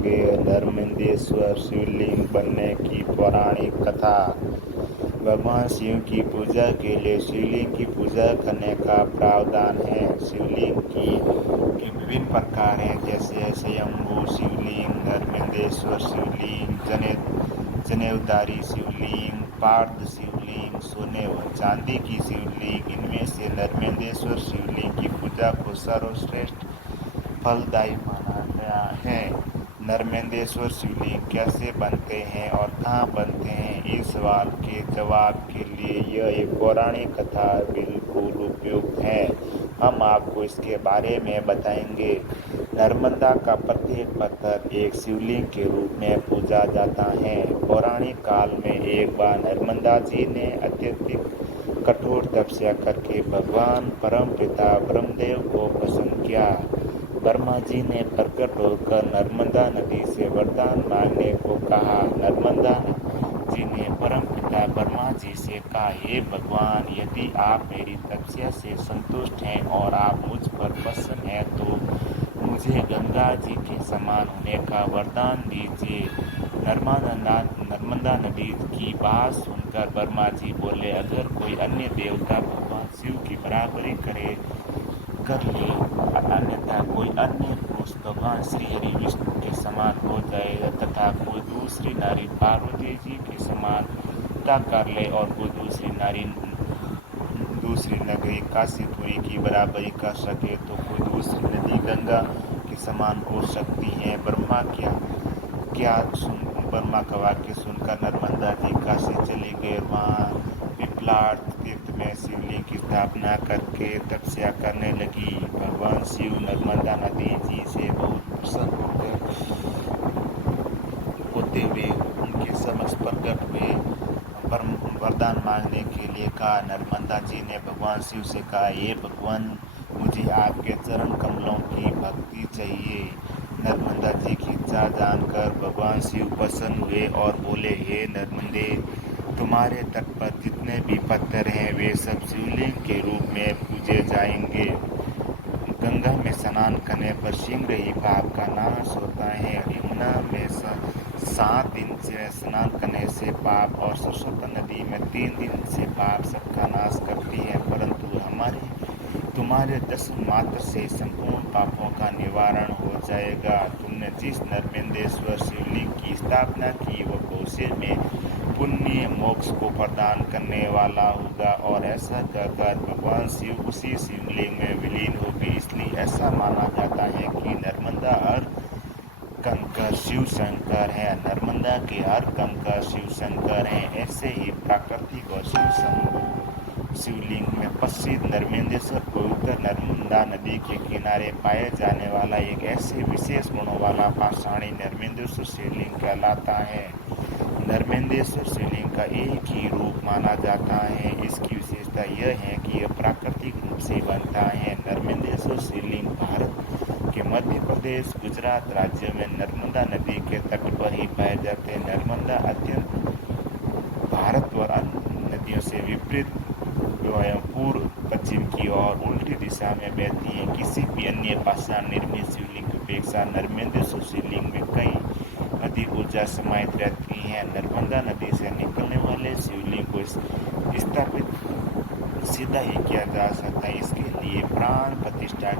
सुनेंगे नर्मदेश्वर शिवलिंग बनने की पौराणिक कथा। भगवान शिव की पूजा के लिए शिवलिंग की पूजा करने का प्रावधान है। शिवलिंग की विभिन्न प्रकार हैं, जैसे स्वयंभू शिवलिंग, नर्मदेश्वर शिवलिंग, जनेऊधारी शिवलिंग, पार्थ शिवलिंग, सोने व चांदी की शिवलिंग। इनमें से नर्मदेश्वर शिवलिंग की पूजा को सर्वश्रेष्ठ फलदायी माना गया है। नर्मदेश्वर शिवलिंग कैसे बनते हैं और कहाँ बनते हैं, इस सवाल के जवाब के लिए यह एक पौराणिक कथा बिल्कुल उपयुक्त है। हम आपको इसके बारे में बताएंगे। नर्मदा का प्रत्येक पत्थर एक शिवलिंग के रूप में पूजा जाता है। पौराणिक काल में एक बार नर्मदा जी ने अत्यधिक कठोर तपस्या करके भगवान परमपिता ब्रह्मदेव को प्रसन्न किया। ब्रह्मा जी ने प्रकट होकर नर्मदा नदी से वरदान मांगने को कहा। नर्मदा जी ने परमपिता ब्रह्मा जी से कहा, हे भगवान, यदि आप मेरी तपस्या से संतुष्ट हैं और आप मुझ पर प्रसन्न हैं तो मुझे गंगा जी के समान होने का वरदान दीजिए। नर्मदा नदी की बात सुनकर ब्रह्मा जी बोले, अगर कोई अन्य देवता भगवान शिव की बराबरी कर ले, अन्यथा कोई अन्य पुरुष भगवान श्री हरि विष्णु के समान हो जाए तथा कोई दूसरी नारी पार्वती जी के समानता कर ले और कोई दूसरी नगरी काशीपुरी की बराबरी कर सके तो कोई दूसरी नदी गंगा के समान हो सकती है। ब्रह्मा का वाक्य सुनकर नर्मदा जी काशी चली गए। वहाँ पिपलाद तीर्थ में शिवलिंग की स्थापना करके तपस्या करने लगी। भगवान शिव नर्मदा नदी जी से बहुत प्रसन्न होते हुए उनके समक्ष प्रकट हुए। वरदान मांगने के लिए कहा। नर्मदा जी ने भगवान शिव से कहा, हे भगवान, मुझे आपके चरण कमलों की भक्ति चाहिए। नर्मदा जी की इच्छा जानकर भगवान शिव प्रसन्न हुए और बोले, हे नर्मदे, तुम्हारे तट पर जितने भी पत्थर हैं वे सब शिवलिंग के रूप में पूजे जाएंगे। गंगा में स्नान करने पर शीघ्र ही पाप का नाश होता है। यमुना में 7 दिन से स्नान करने से पाप और सरस्वती नदी में 3 दिन से पाप सबका नाश करती है, परंतु तुम्हारे दर्शन मात्र से संपूर्ण पापों का निवारण हो जाएगा। तुमने जिस नर्मदेश्वर शिवलिंग की स्थापना की वो भविष्य में पुण्य मोक्ष को प्रदान करने वाला होगा और ऐसा कहकर भगवान शिव उसी शिवलिंग में विलीन होगी। इसलिए ऐसा माना जाता है कि नर्मदा हर कंकर शिव शंकर है। नर्मदा के हर कंकर शिव शंकर हैं। ऐसे ही प्राकृतिक और शिवलिंग में प्रसिद्ध नर्मदेश्वर पवित्र नर्मदा नदी के किनारे पाए जाने वाला एक ऐसे विशेष गुणों वाला पाषाणी नर्मदेश्वर शिवलिंग कहलाता है। नर्मदेश्वर शिवलिंग का एक ही रूप माना जाता है। इसकी विशेषता यह है कि यह प्राकृतिक रूप से बनता है। नर्मदेश्वर शिवलिंग भारत के मध्य प्रदेश, गुजरात राज्य में नर्मदा नदी के तट पर ही पाए जाते हैं। नर्मदा अत्यंत भारत और अन्य नदियों से विपरीत पूर्व पश्चिम की ओर उल्टी दिशा में बहती है। किसी भी अन्य पाषाण निर्मित शिवलिंग की अपेक्षा नर्मदेश्वर शिवलिंग में कई अधिक ऊर्जा समाहित रहती है। नर्मदा नदी से निकलने वाले शिवलिंग को स्थापित सीधा ही किया जा सकता है। इसके लिए प्राण प्रतिष्ठा